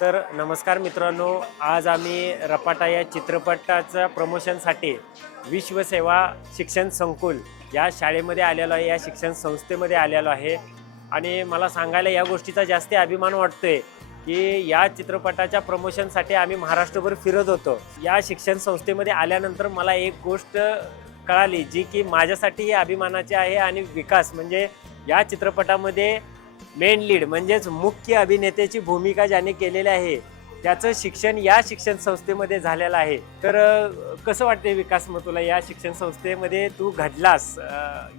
तर नमस्कार मित्रांनो आज आम्ही रपाटा या चित्रपटाच्या प्रमोशनसाठी विश्वसेवा शिक्षण संकुल या शाळेमध्ये आलेलो आहे या शिक्षण संस्थेमध्ये आलेलो आहे. आणि मला सांगायला या गोष्टीचा जास्त अभिमान वाटतोय की या चित्रपटाच्या प्रमोशनसाठी आम्ही महाराष्ट्रभर फिरत होतो. या शिक्षण संस्थेमध्ये आल्यानंतर मला एक गोष्ट कळाली जी की माझ्यासाठी अभिमानाची आहे आणि विकास म्हणजे या चित्रपटामध्ये मेन लीड म्हणजेच मुख्य अभिनेत्याची भूमिका ज्याने केलेली आहे त्याचं शिक्षण या शिक्षण संस्थेमध्ये झालेलं आहे. तर कसं वाटते विकास मग तुला या शिक्षण संस्थेमध्ये तू घडलास?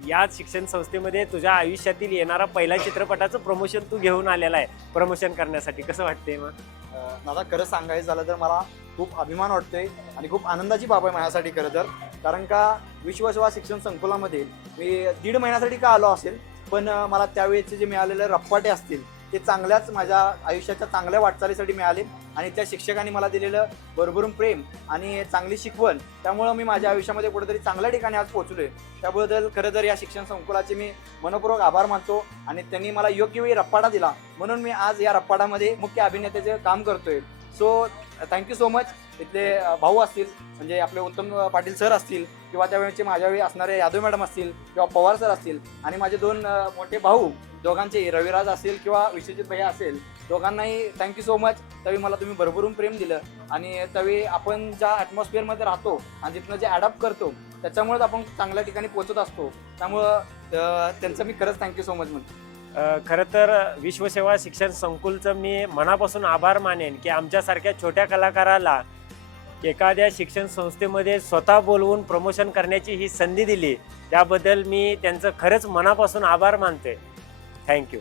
या शिक्षण संस्थेमध्ये तुझ्या आयुष्यातील येणारा पहिला चित्रपटाचं प्रमोशन तू घेऊन आलेला आहे प्रमोशन करण्यासाठी. कसं वाटते मग? मला खरं सांगायचं झालं तर मला खूप अभिमान वाटतोय आणि खूप आनंदाची बाब आहे माझ्यासाठी खरं तर. कारण का विश्वसेवा शिक्षण संकुलामध्ये मी दीड महिन्यासाठी का आलो असेल पण मला त्यावेळेचे जे मिळालेले रप्पाटे असतील ते चांगल्याच माझ्या आयुष्याच्या चांगल्या वाटचालीसाठी मिळाले. आणि त्या शिक्षकांनी मला दिलेलं भरभरून प्रेम आणि चांगली शिकवण त्यामुळं मी माझ्या आयुष्यामध्ये कुठेतरी चांगल्या ठिकाणी आज पोहोचलोय. त्याबद्दल खरं तर या शिक्षण संकुलाचे मी मनपूर्वक आभार मानतो आणि त्यांनी मला योग्य वेळी रप्पाडा दिला. म्हणून मी आज या रप्पाडामध्ये मुख्य अभिनेत्याचे काम करतोय. सो थँक्यू सो मच इथले भाऊ असतील म्हणजे आपले उत्तम पाटील सर असतील किंवा त्यावेळेचे माझ्या वेळी असणारे यादव मॅडम असतील किंवा पवार सर असतील आणि माझे दोन मोठे भाऊ दोघांचे रविराज असेल किंवा विश्वजित भैया असेल दोघांनाही थँक्यू सो मच त्यावेळी मला तुम्ही भरभरून प्रेम दिलं आणि त्यावेळी आपण ज्या ॲटमॉस्फिअरमध्ये राहतो आणि तिथनं जे ॲडॉप्ट करतो त्याच्यामुळेच आपण चांगल्या ठिकाणी पोचत असतो. त्यामुळं त्यांचं मी खरंच थँक्यू सो मच म्हणतो. खरं तर विश्वसेवा शिक्षण संकुलचं मी मनापासून आभार मानेन की आमच्यासारख्या छोट्या कलाकाराला एखाद्या शिक्षण संस्थेमध्ये स्वतः बोलवून प्रमोशन करण्याची ही संधी दिली त्याबद्दल मी त्यांचं खरंच मनापासून आभार मानते थँक्यू